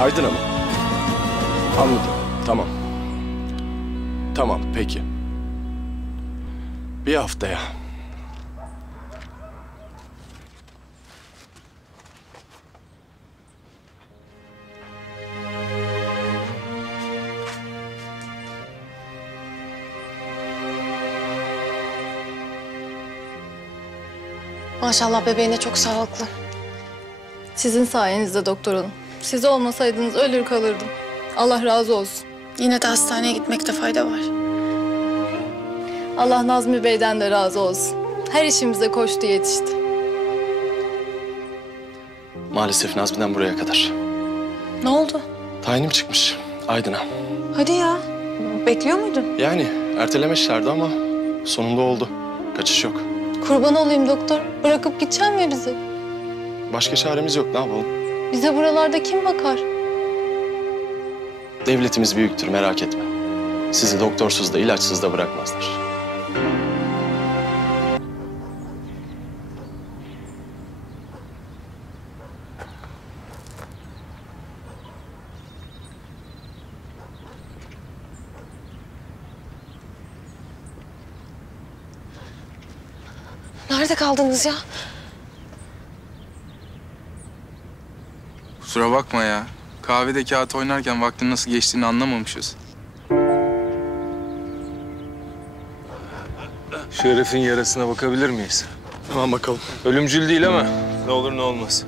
Aydın'a mı? Anladım. Tamam. Tamam, peki. Bir haftaya. Maşallah bebeğine çok sağlıklı. Sizin sayenizde doktor hanım. Siz olmasaydınız ölür kalırdım. Allah razı olsun. Yine de hastaneye gitmekte fayda var. Allah Nazmi Bey'den de razı olsun. Her işimize koştu, yetişti. Maalesef Nazmi'den buraya kadar. Ne oldu? Tayinim çıkmış Aydın'a. Hadi ya. Bekliyor muydun? Yani ertelemişlerdi ama sonunda oldu. Kaçış yok. Kurban olayım doktor. Bırakıp gidecek mi bizi? Başka çaremiz yok, ne yapalım? Bize buralarda kim bakar? Devletimiz büyüktür, merak etme. Sizi doktorsuz da ilaçsız da bırakmazlar. Nerede kaldınız ya? Kusura bakma ya. Kahvede kağıt oynarken vaktin nasıl geçtiğini anlamamışız. Şu herifin yarasına bakabilir miyiz? Tamam, bakalım. Ölümcül değil ama ne olur ne olmaz.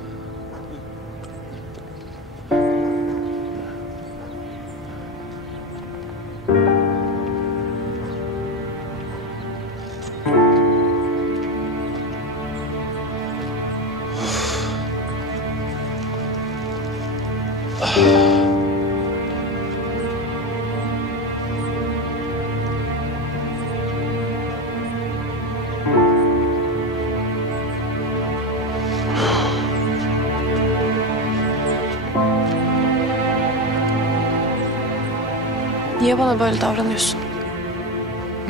Niye bana böyle davranıyorsun?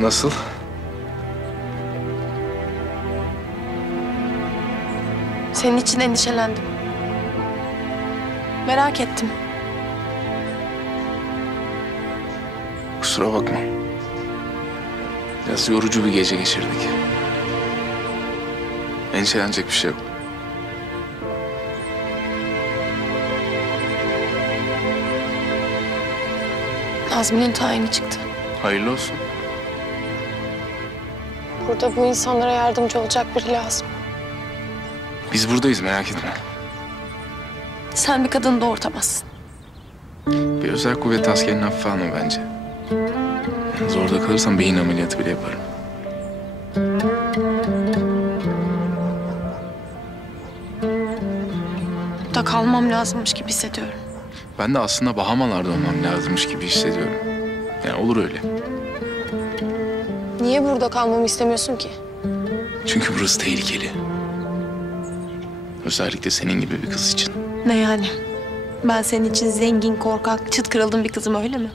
Nasıl? Senin için endişelendim. Merak ettim. Kusura bakma. Biraz yorucu bir gece geçirdik. Endişelenecek bir şey yok. Nazmi'nin tayini çıktı. Hayırlı olsun. Burada bu insanlara yardımcı olacak biri lazım. Biz buradayız, merak etme. Sen bir kadını doğurtamazsın. Bir özel kuvvet askerinin hafife alma bence. Yalnız orada kalırsam beyin ameliyatı bile yaparım. Burada kalmam lazımmış gibi hissediyorum. Ben de aslında Bahamalarda olmam lazımmış gibi hissediyorum. Yani olur öyle. Niye burada kalmamı istemiyorsun ki? Çünkü burası tehlikeli. Özellikle senin gibi bir kız için. Ne yani? Ben senin için zengin, korkak, çıt kırıldım bir kızım öyle mi?